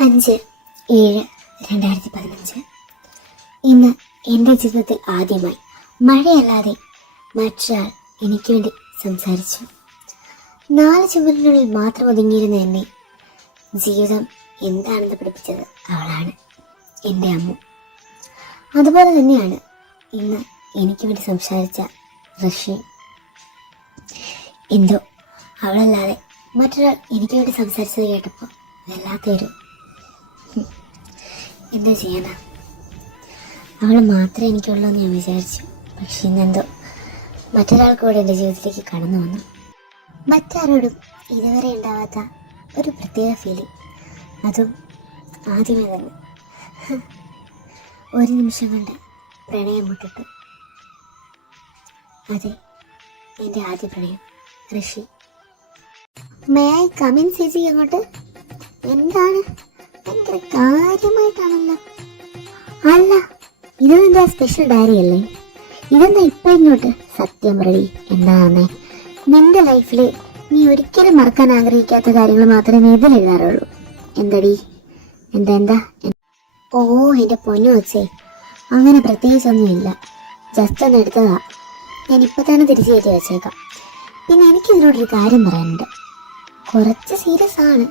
അഞ്ച് ഏഴ് രണ്ടായിരത്തി പതിനഞ്ച്. ഇന്ന് എന്റെ ജീവിതത്തിൽ ആദ്യമായി മഴയല്ലാതെ മറ്റൊരാൾ എനിക്ക് വേണ്ടി സംസാരിച്ചു. നാല് ചുമരിനുള്ളിൽ മാത്രം ഒതുങ്ങിയിരുന്ന എന്നെ ജീവിതം എന്താണെന്ന് പഠിപ്പിച്ചത് അവളാണ് എന്റെ അമ്മ. അതുപോലെ തന്നെയാണ് ഇന്ന് എനിക്ക് വേണ്ടി സംസാരിച്ച ഋഷി. എന്തോ അവളല്ലാതെ മറ്റൊരാൾ എനിക്ക് വേണ്ടി സംസാരിച്ചത് കേട്ടപ്പോൾ വല്ലാത്തൊരു എന്താ ചെയ്യാനാ? അവൾ മാത്രമേ എനിക്കുള്ളൂ എന്ന് ഞാൻ വിചാരിച്ചു. പക്ഷെ ഇന്നെന്തോ മറ്റൊരാൾ കൂടെ എന്റെ ജീവിതത്തിലേക്ക് കടന്നു വന്നു. മറ്റാരോടും ഇതുവരെ ഉണ്ടാവാത്ത ഒരു പ്രത്യേക ഫീലിംഗ് അതും ആദ്യമേ തന്നെ. ഒരു നിമിഷം കൊണ്ട് പ്രണയം മുട്ടിട്ടു അതെ എന്റെ ആദ്യ പ്രണയം ഋഷി. മേ ഐ കമിൻ ചേച്ചി അങ്ങോട്ട്? എന്താണ്? ഭയങ്കര കാര്യമായിട്ടാണല്ലോ. അല്ല ഇതെന്താ സ്പെഷ്യൽ ഡയറി അല്ലേ? ഇതെന്താ ഇപ്പൊ ഇങ്ങോട്ട്? സത്യം റെഡി. എന്താണ്? നിന്റെ ലൈഫിൽ നീ ഒരിക്കലും മറക്കാൻ ആഗ്രഹിക്കാത്ത കാര്യങ്ങൾ മാത്രമേ നീ ഇതിൽ എഴുതാറുള്ളൂ. എന്തടി? എന്താ എന്താ? ഓ എന്റെ പൊന്നു വച്ചേ അങ്ങനെ പ്രത്യേകിച്ചൊന്നുമില്ല. ജസ്റ്റ് ഒന്ന് എടുത്തതാ. ഞാൻ ഇപ്പൊ തന്നെ തിരിച്ചു കയറ്റി വെച്ചേക്കാം. പിന്നെ എനിക്ക് ഒരു കാര്യം പറയാനുണ്ട്. കുറച്ച് സീരിയസ് ആണ്.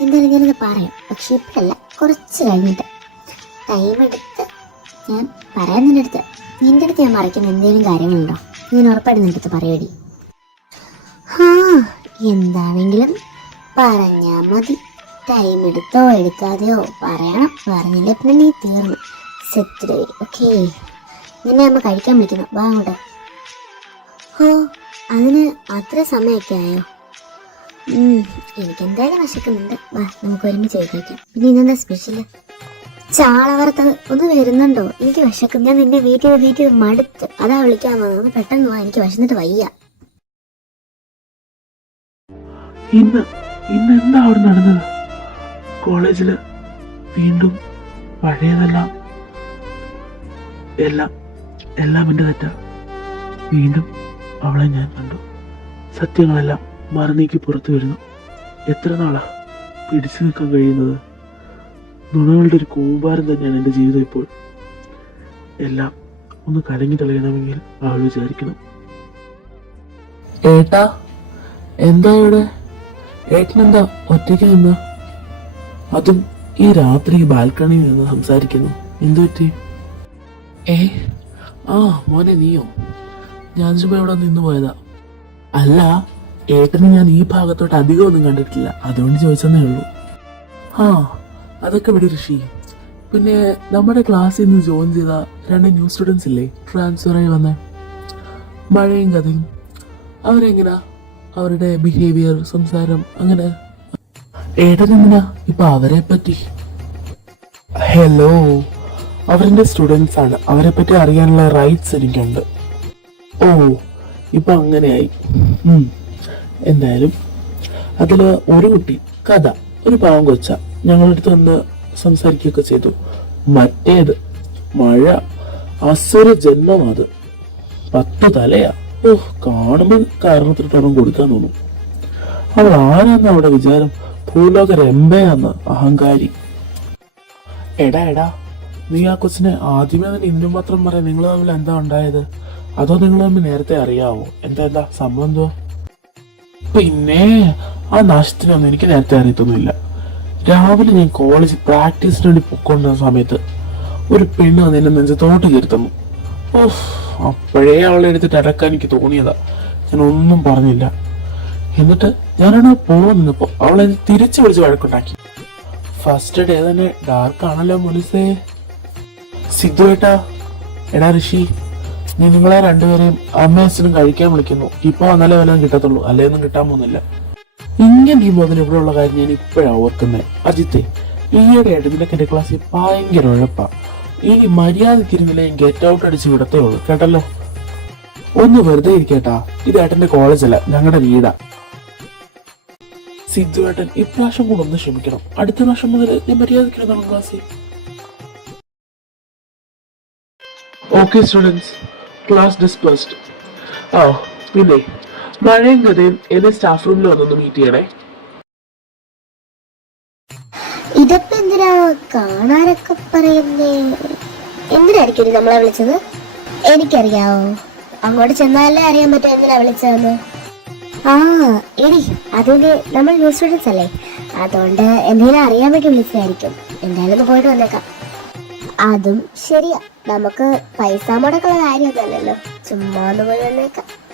എന്തായാലും ഞാനിത് പറയാം. പക്ഷെ ഇപ്പോഴല്ല കുറച്ച് കഴിഞ്ഞിട്ട്. ടൈം എടുത്ത് ഞാൻ പറയാൻ നിന്റെ അടുത്ത് നിന്റെ അടുത്ത് ഞാൻ മറയ്ക്കുന്ന എന്തെങ്കിലും കാര്യങ്ങളുണ്ടോ? ഞാൻ ഉറപ്പായിട്ട് നിന്റെ അടുത്ത് പറയടി. ഹാ എന്താണെങ്കിലും പറഞ്ഞാൽ മതി. ടൈം എടുത്തോ എടുക്കാതെയോ പറയണം. പറഞ്ഞില്ല പിന്നെ നീ തീർന്നു. സെറ്റ് ഓക്കേ നിന്നെ നമ്മൾ കഴിക്കാൻ വിളിക്കുന്നു. വാ അങ്ങോട്ട്. ഹോ അതിന് അത്ര സമയമൊക്കെ ആയോ? എനിക്ക് എന്തായാലും വിശക്കുന്നുണ്ട്. വാ നമുക്ക് ഒരുമിച്ച് എഴുതിക്കാം പിന്നെ ഇന്നെന്താ സ്പെഷ്യൽ ചാളവർത്ത് ഒന്ന് വരുന്നുണ്ടോ? എനിക്ക് വിശക്കും. ഞാൻ നിന്നെ വീട്ടിൽ വീട്ടിൽ മടുത്ത് അതാ വിളിക്കാൻ വന്നത്. പെട്ടെന്ന് വാ എനിക്ക് വിശന്നിട്ട് വയ്യ. ഇന്ന് ഇന്ന് എന്താ അവിടെ നടന്നത്? കോളേജിൽ വീണ്ടും പഴയതെല്ലാം എല്ലാം എല്ലാം എന്റെ തെറ്റാ. വീണ്ടും അവളെ ഞാൻ കണ്ടു. സത്യങ്ങളെല്ലാം മറന്നീക്ക് പുറത്തു വരുന്നു. എത്ര നാളാ പിടിച്ചു നിൽക്കാൻ കഴിയുന്നത്? നുണകളുടെ ഒരു കൂമ്പാരം തന്നെയാണ് എന്റെ ജീവിതം ഇപ്പോൾ. എല്ലാം ഒന്ന് കലങ്ങി തെളിയണമെങ്കിൽ അവൾ വിചാരിക്കണം. ഏട്ടാ എന്താ ഇവിടെ? ഏട്ടനെന്താ ഒറ്റയ്ക്ക് നിന്ന്? അതും ഈ രാത്രി ബാൽക്കണിയിൽ നിന്ന് സംസാരിക്കുന്നു. എന്തു പറ്റി? ഏ ആ മോനെ നീയോ? ഞാൻ ചുമ്മാ ഇവിടെ നിന്ന് പോയതാ. അല്ല ഏട്ടനെ ഞാൻ ഈ ഭാഗത്തോട്ട് അധികം ഒന്നും കണ്ടിട്ടില്ല. അതുകൊണ്ട് ചോദിച്ചെന്നേ ഉള്ളൂ. ആ അതൊക്കെ ഇവിടെ ഋഷി. പിന്നെ നമ്മുടെ ക്ലാസ്സിൽ നിന്ന് ജോയിൻ ചെയ്ത രണ്ട് ന്യൂ സ്റ്റുഡൻസ് ഇല്ലേ? ട്രാൻസ്ഫർ ആയി വന്ന. മഴയും കഥയും. അവരെങ്ങനാ? അവരുടെ ബിഹേവിയർ സംസാരം അങ്ങനെ. ഏട്ടനെന്തിനാ ഇപ്പൊ അവരെ പറ്റി? ഹലോ അവരെന്റെ സ്റ്റുഡൻസ് ആണ്. അവരെ പറ്റി അറിയാനുള്ള റൈറ്റ്സ് എനിക്കുണ്ട്. ഓ ഇപ്പൊ അങ്ങനെയായി. എന്തായാലും അതിൽ ഒരു കുട്ടി കഥ ഒരു പാവം കൊച്ച ഞങ്ങളുടെ അടുത്ത് വന്ന് സംസാരിക്കുകയൊക്കെ ചെയ്തു. മറ്റേത് മഴ അസുര ജന്മം അത്. പത്ത് തലയാ. ഓഹ് കാണുമ്പോൾ കാരണത്തിട്ടൊന്നും കൊടുക്കാൻ തോന്നും. അവൾ ആരാന്ന് അവിടെ വിചാരം? ഭൂലോക രംഭയാന്ന് അഹങ്കാരി. എടാ എടാ നീ ആ കൊച്ചിനെ ആദ്യമേ തന്നെ ഇന്നും മാത്രം പറയാം നിങ്ങൾ തമ്മിൽ എന്താ ഉണ്ടായത്? അതോ നിങ്ങൾ തമ്മിൽ നേരത്തെ അറിയാവോ? എന്താ എന്താ സംഭവം എന്തുവാ? പിന്നെ ആ നാശത്തിനൊന്നും എനിക്ക് നേരത്തെ അറിയത്തൊന്നുമില്ല. രാവിലെ ഞാൻ കോളേജ് പ്രാക്ടീസിന് വേണ്ടി പൊക്കൊണ്ടിരുന്ന സമയത്ത് ഒരു പെണ്ണ് വന്ന് എന്നെ നെഞ്ചത്തോട്ട് കയറി ഓഹ് അപ്പോഴേ അവളെ എടുത്തിട്ട് അടക്കാൻ എനിക്ക് തോന്നിയതാ. ഞാൻ ഒന്നും പറഞ്ഞില്ല. എന്നിട്ട് ഞാനാണ് പോകുന്നപ്പോ അവളെ തിരിച്ചു വിളിച്ച് വഴക്കുണ്ടാക്കി. ഫസ്റ്റ് ഡേ തന്നെ ഡാർക്ക് ആണല്ലോ മനസ്സേ സിദ്ധു ഏട്ടാ? എടാ ഋഷി. നിങ്ങളെ രണ്ടുപേരെയും അമ്മയും അച്ഛനും കഴിക്കാൻ വിളിക്കുന്നു. ഇപ്പൊ വന്നാലേ വല്ലതും കിട്ടത്തുള്ളൂ. അല്ലേന്നും കിട്ടാൻ പോകുന്നില്ല. ഇങ്ങനെ ഈ മുതൽ ഇവിടെ ഉള്ള കാര്യം ഞാൻ ഇപ്പോഴാണ് ഓർക്കുന്നത് അജിത്തെ ഈയിടെ ആയിട്ട് നിനക്ക് എന്റെ ക്ലാസ്സിൽ ഭയങ്കര ഉഴപ്പാ. ഇനി മര്യാദക്കിരുന്നില്ല ഞാൻ ഗെറ്റ് ഔട്ട് അടിച്ച് വിടത്തേ ഉള്ളൂ. കേട്ടല്ലോ? ഒന്ന് വെറുതെ ഇരിക്കട്ടാ. ഇത് ഏട്ടന്റെ കോളേജല്ല ഞങ്ങളുടെ വീടാ. സിദ്ധു ഏട്ടൻ ഇപ്രാവശ്യം കൂടെ ഒന്ന് ക്ഷമിക്കണം. അടുത്ത പ്രാവശ്യം മുതൽ ഞാൻ മര്യാദക്കിരുന്നാണ് ക്ലാസ്സിൽ ഓക്കെ സ്റ്റുഡൻസ് ക്ലാസ് ഡിസ്പേഴ്സ്ഡ് ആ പിന്നെ മഴയും ഗതയും എന്നെ സ്റ്റാഫ് റൂമിൽ വന്നൊന്ന് മീറ്റ് ചെയ്യണേ. ഇതൊക്കെ എന്തിനാ കാണാനൊക്കെ പറയുന്നേ? എന്തിനായിരിക്കും നമ്മളെ വിളിച്ചത്? എനിക്കറിയാവോ. അങ്ങോട്ട് ചെന്നാലേ അറിയാൻ പറ്റും എന്തിനാ വിളിച്ചതെന്ന്. ആ എടി അതിന് നമ്മൾ ന്യൂ സ്റ്റുഡൻസ് അല്ലേ? അതുകൊണ്ട് എന്തെങ്കിലും അറിയാൻ വേണ്ടി വിളിച്ചതായിരിക്കും. എന്തായാലും പോയിട്ട് വന്നേക്കാം. അതും ശരിയാ. നമുക്ക് പൈസ മുടക്കുള്ള കാര്യമൊന്നുമല്ലല്ലോ ചുമ്മാ ഒന്ന് പോയി വന്നേക്കാം.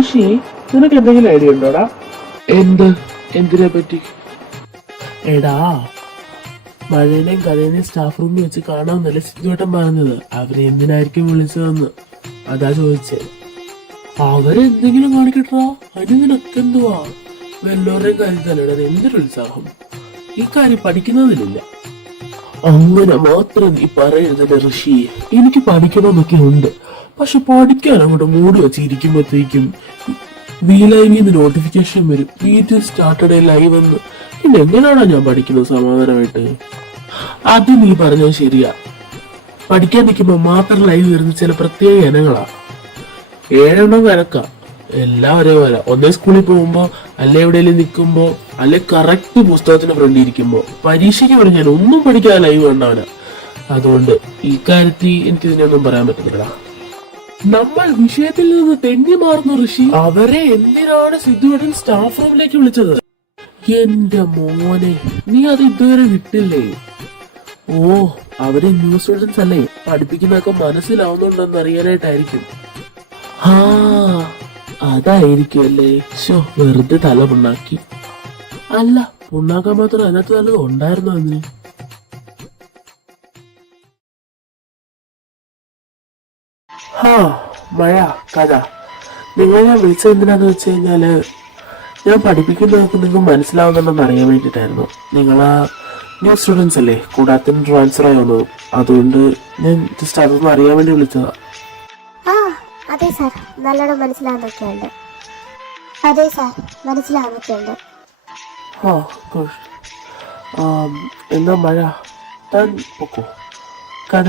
ഋഷി നിനക്ക് എന്തെങ്കിലും ഐഡിയ ഉണ്ടോടാ? എന്ത്? എന്തിനെ പറ്റി? എടാ മഴേനെയും കഥേനെയും സ്റ്റാഫ് റൂമിൽ വെച്ച് കാണാമെന്നല്ല സിദ്ധുവട്ടം പറഞ്ഞത്. അവരെ എന്തിനായിരിക്കും വിളിച്ചതെന്ന്. അതാ ചോദിച്ചേ. അവരെന്തെങ്കിലും കാണിക്കട്ടോ അതിന് നിനക്ക് എന്തുവാ? വല്ലോരുടെയും കരുതലടാ എന്തൊരു ഉത്സാഹം. ഈ കാര്യം പഠിക്കുന്നതിലില്ല. അങ്ങനെ മാത്രം നീ പറയുന്നത് ഋഷി എനിക്ക് പഠിക്കണമെന്നൊക്കെ ഉണ്ട്. പക്ഷെ പഠിക്കാൻ അങ്ങോട്ട് മൂടി വെച്ചിരിക്കുമ്പോഴത്തേക്കും വീലൈവിന്ന് നോട്ടിഫിക്കേഷൻ വരും. വീട്ടിൽ സ്റ്റാർട്ടഡേ ലൈവ് എന്ന്. പിന്നെ എങ്ങനെയാണോ ഞാൻ പഠിക്കുന്നത് സമാധാനമായിട്ട്? അത് നീ പറഞ്ഞത് ശരിയാ. പഠിക്കാൻ നിൽക്കുമ്പോൾ മാത്രം ലൈവ് വരുന്ന ചില പ്രത്യേക ഇനങ്ങളാ. ഏഴെണ്ണം വരക്ക. എല്ലാം ഒരേപോലെ. ഒന്നേ സ്കൂളിൽ പോകുമ്പോ അല്ലെ എവിടെയെങ്കിലും നിൽക്കുമ്പോ അല്ലെ കറക്റ്റ് പുസ്തകത്തിന് ഫ്രണ്ട് ഇരിക്കുമ്പോ പരീക്ഷയ്ക്ക് പറഞ്ഞാൽ ഒന്നും പഠിക്കാതെ ലൈവ് കണ്ടവനാ അതുകൊണ്ട് ഈ കാര്യത്തിൽ എനിക്ക് ഇതിനൊന്നും പറയാൻ പറ്റുന്നില്ല നമ്മൾ വിഷയത്തിൽ നിന്ന് തെന്നി മാറുന്ന ഋഷി. അവരെ എന്തിനാണ് സിദ്ധുവേട്ടൻ സ്റ്റാഫ് റൂമിലേക്ക് വിളിച്ചത്? എന്റെ മോനെ നീ അത് ഇതുവരെ വിട്ടില്ലേ? ഓ അവരെ ന്യൂ സ്റ്റുഡൻസ് അല്ലേ? പഠിപ്പിക്കുന്നതൊക്കെ മനസ്സിലാവുന്നുണ്ടെന്ന് അറിയാനായിട്ടായിരിക്കും. ആ അതായിരിക്കും അല്ലേ ശോ വെറുതെ തല പുണ്ണാക്കി. അല്ല പുണ്ണാക്കാൻ മാത്രം അതിനകത്ത് നല്ലത് ഉണ്ടായിരുന്നു അതിന് ഹാ മഴ കഥ. നിങ്ങൾ ഞാൻ വിളിച്ചത് എന്തിനാന്ന് വെച്ച് കഴിഞ്ഞാൽ ഞാൻ പഠിപ്പിക്കുന്നതൊക്കെ നിങ്ങൾക്ക് മനസ്സിലാവുന്നുണ്ടെന്ന് അറിയാൻ വേണ്ടിയിട്ടായിരുന്നു. നിങ്ങൾ ആ ന്യൂ സ്റ്റുഡൻസ് അല്ലേ? കൂടാത്തിന് ട്രാൻസ്ഫർ ആയുള്ളൂ അതുകൊണ്ട് ഞാൻ ജസ്റ്റ് അതൊന്നും അറിയാൻ വേണ്ടി വിളിച്ചതാ. ആ അതെ സാർ നല്ലോണം മനസ്സിലാവുന്നൊക്കെയുണ്ട്. അതെ സാർ മനസ്സിലാവുന്നൊക്കെ ഉണ്ട് ആ ഗുഡ് എന്നാ മഴ? താൻ പൊക്കോ? കഥ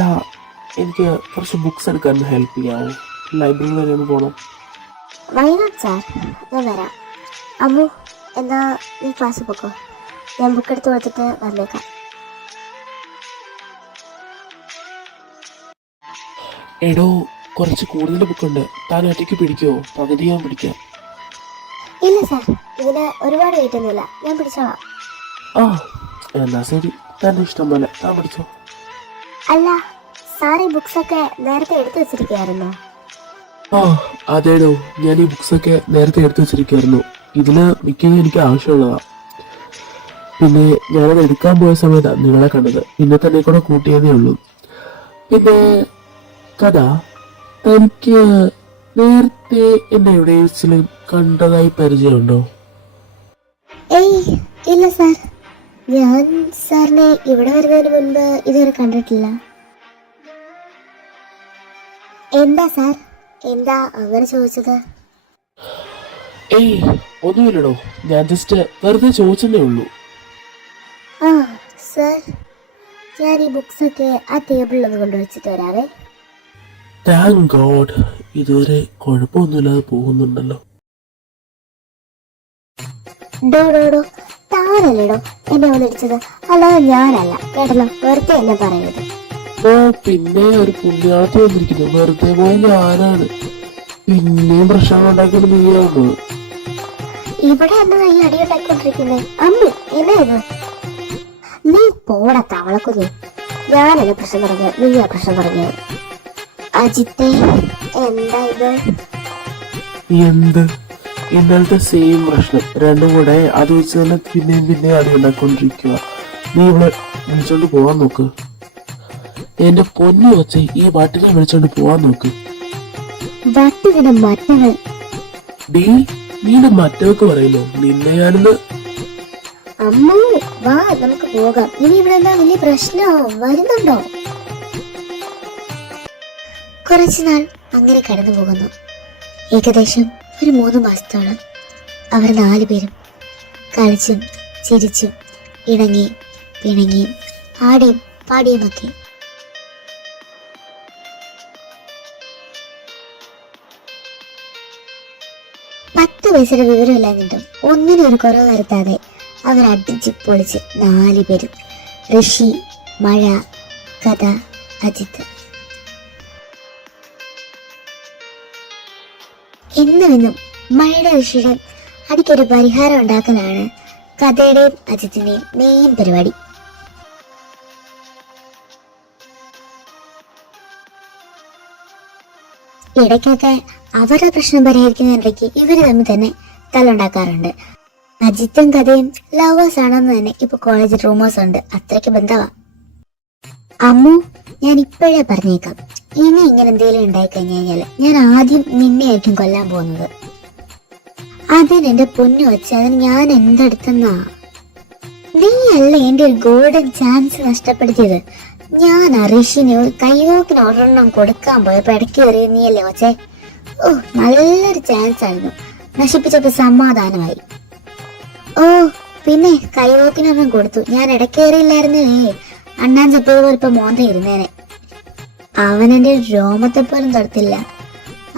എനിക്ക് കുറച്ച് ബുക്സ് എടുക്കാൻ ഹെൽപ്പ് ചെയ്യാമോ ലൈബ്രറി വരെ ഒന്ന് പോകണം വൈകുന്നേരം സാർ ഞാൻ വരാം. അമ്മു എന്നാ നീ ക്ലാസ് പൊക്കോ? ഞാൻ ബുക്ക് എടുത്ത് കൊടുത്തിട്ട് വന്നേക്കാം. എടോ കുറച്ച് കൂടുതൽ ബുക്കുണ്ട്. താൻ ഒറ്റയ്ക്ക് പിടിക്കുമോ പകുതി ഞാൻ പിടിക്കാം. ഇല്ല സാർ. ഇതിന് ഒരുപാട് കയറ്റൊന്നുമില്ല ഞാൻ പിടിച്ചോളാം. ആ എന്നാ ശരി. തന്റെ ഇഷ്ടം പോലെ. താൻ പിടിച്ചോ? അല്ല സാർ ഈ ബുക്സ് ഒക്കെ നേരത്തെ എടുത്തു വെച്ചിരിക്കുകയായിരുന്നോ? ആ അതേടോ. ഞാൻ ഈ ബുക്സ് ഒക്കെ നേരത്തെ എടുത്തു വെച്ചിരിക്കുമായിരുന്നു ഇതിന് മിക്കതും എനിക്ക് ആവശ്യമുള്ളതാ. പിന്നെ ഞാനത് എടുക്കാൻ പോയ സമയത്താണ് നിങ്ങളെ കണ്ടത്. പിന്നെ തന്നെ കൂടെ കൂട്ടിയതേ ഉള്ളൂ. പിന്നെ കഥ. തനിക്ക് നേരത്തെ എന്നെ എവിടെയെങ്കിലും കണ്ടതായി പരിചയമുണ്ടോ? ഏയ് ഇല്ല സാർ. ഞാൻ സാറിനെ ഇവിടെ വരുന്നതിന് മുൻപ് ഇതുവരെ കണ്ടിട്ടില്ല. എന്താ സാർ? എന്താ അങ്ങനെ ചോദിച്ചത്? ഏയ് ഒന്നുമില്ലടോ. ഞാൻ ജസ്റ്റ് വെറുതെ ചോദിച്ചതേ ഉള്ളൂ. ആ സാർ. ഞാൻ ഈ ബുക്സ് ഒക്കെ ആ ടേബിളിൽ ഒന്ന് കൊണ്ടുവച്ചിട്ട് വരാവേ. താങ്ക് ഗോഡ് ഇതുവരെ കുഴപ്പമൊന്നുമില്ലാതെ പോകുന്നുണ്ടല്ലോ. ഡോ ഡോ ഡോ താനല്ലേടോ എന്നെ വന്നിടിച്ചത്? അല്ലാതെ ഞാനല്ല. കേട്ടല്ലോ? വെറുതെ എന്നെ പറയരുത് ഓ പിന്നെ ഒരു പുണ്യാളത്ത് വന്നിരിക്കുന്നു. വെറുതെ പോയ ഞാനാണ്. പിന്നെയും പ്രശ്നം ഉണ്ടാക്കിയത് നീയാണ്. ഇവിടെ എന്താ ഈ അമ്മ എന്നായിരുന്നു? നീ പോടാ തവളക്കുഞ്ഞ്. ഞാനല്ല പ്രശ്നം പറഞ്ഞത്? ആ പ്രശ്നം പറഞ്ഞത്? അജിത്തെ എന്താ ഇത്? എന്ത്? ഇന്നലത്തെ സെയിം പ്രശ്നം. രണ്ടും കൂടെ അത് വെച്ച് തന്നെ പിന്നെയും പിന്നെയും അടി ഉണ്ടാക്കൊണ്ടിരിക്കുക നീ ഇവിടെ വിളിച്ചോണ്ട് പോവാൻ നോക്ക്. എന്റെ പൊന്നു വെച്ച് ഈ വട്ടിനെ വിളിച്ചോണ്ട് പോവാൻ നോക്ക്. ഡീ നീന്റെ മറ്റവക്ക് പറയല്ലോ നിന്നെ ഞാനിന്ന് അമ്മ വാ നമുക്ക് പോകാം. ഇനി ഇവിടെ എന്താ വലിയ പ്രശ്നമോ വരുന്നുണ്ടോ? കുറച്ചുനാൾ അങ്ങനെ കടന്നു പോകുന്നു. ഏകദേശം ഒരു മൂന്ന് മാസത്തോളം അവർ നാലുപേരും കളിച്ചും ചിരിച്ചും ഇണങ്ങി പിണങ്ങിയും ആടിയും പാടിയുമൊക്കെ. പത്ത് വയസ്സിന് വിവരമില്ലാഞ്ഞിട്ടും ഒന്നിനും ഒരു കുറവ് വരുത്താതെ അവർ അടിച്ച് പൊളിച്ച് നാല് പേരും. ഋഷി മഴ കഥ അജിത്ത്. എന്നും ഇന്നും മഴയുടെ ഋഷിയുടെ അടിക്കൊരു പരിഹാരം ഉണ്ടാക്കാനാണ് കഥയുടെയും അജിത്തിന്റെയും മെയിൻ പരിപാടി. ഇടയ്ക്കൊക്കെ അവരുടെ പ്രശ്നം പരിഹരിക്കുന്നതിനിടയ്ക്ക് ഇവർ തമ്മിൽ തന്നെ തല്ലുണ്ടാക്കാറുണ്ട്. അജിത്തും കഥയും ലവേഴ്സ് ആണെന്ന് തന്നെ ഇപ്പൊ കോളേജിൽ റൂമേഴ്സ് ഉണ്ട്. അത്രയ്ക്ക് ബന്ധവാ. അമ്മു ഞാൻ ഇപ്പോഴേ പറഞ്ഞേക്കാം. ഇനി ഇങ്ങനെ എന്തെങ്കിലും ഉണ്ടായി കഴിഞ്ഞു കഴിഞ്ഞാൽ ഞാൻ ആദ്യം നിന്നെയായിരിക്കും കൊല്ലാൻ പോകുന്നത്. അതിന് എന്റെ പൊന്നു വെച്ച് അതിന് ഞാൻ എന്തെടുത്തെന്നാ? നീ അല്ല എന്റെ ഒരു ഗോൾഡൻ ചാൻസ് നഷ്ടപ്പെടുത്തിയത്. ഞാൻ അറിഷിന് ഒരു കൈവോക്കിന് ഒരെണ്ണം കൊടുക്കാൻ പോയപ്പോ ഇടയ്ക്ക് കയറിയ നീയല്ലേ വച്ചേ ഓ നല്ലൊരു ചാൻസ് ആയിരുന്നു. നശിപ്പിച്ചപ്പോ സമാധാനമായി. ഓ പിന്നെ കൈവോക്കിനൊരെണ്ണം കൊടുത്തു. ഞാൻ ഇടയ്ക്ക് കയറിയില്ലായിരുന്നേ. അണ്ണാൻ ചപ്പതുപോലെ ഇപ്പൊ മോന്ത അവൻ എന്റെ രോമത്തെ പോലും തൊടത്തില്ല.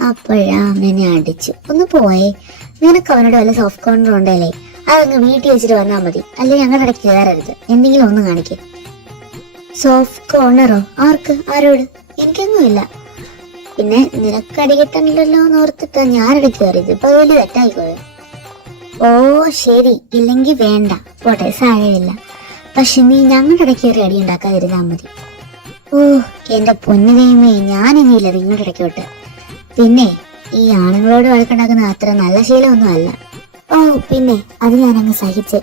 അപ്പോഴാ അവനെ അടിച്ചു. ഒന്ന് പോയേ. നിനക്ക് അവനോട് വല്ല സോഫ്റ്റ് കോർണർ ഉണ്ടല്ലേ അതങ്ങ് വീട്ടിൽ വെച്ചിട്ട് വന്നാൽ മതി. അല്ലെ ഞങ്ങളുടെ ഇടയ്ക്ക് കയറരുത് എന്തെങ്കിലും ഒന്ന് കാണിക്കും. സോഫ്റ്റ് കോർണറോ ആർക്ക്? ആരോട്? എനിക്കൊന്നുമില്ല പിന്നെ നിനക്ക് അടി കിട്ടണില്ലല്ലോ എന്ന് ഓർത്തിട്ടാ ഞാനിടയ്ക്ക് കയറിയത് ഇപ്പൊ വലിയ തെറ്റായിക്കോയോ ഓ ശരി. ഇല്ലെങ്കിൽ വേണ്ട. പോട്ടെ. സാരമില്ല. പക്ഷെ നീ ഞങ്ങളുടെ ഇടയ്ക്ക് കയറി അടി ഉണ്ടാക്കാതിരുന്നാ മതി. ഓ എന്റെ പൊന്നു ദൈവമേ ഞാനിനിയില്ല നിങ്ങളുടെ ഇടയ്ക്ക് വിട്ട് പിന്നെ ഈ ആണുങ്ങളോട് വഴക്കുണ്ടാക്കുന്ന അത്ര നല്ല ശീലമൊന്നും അല്ല. ഓ പിന്നെ അത് ഞാനങ്ങ് സഹിച്ച്.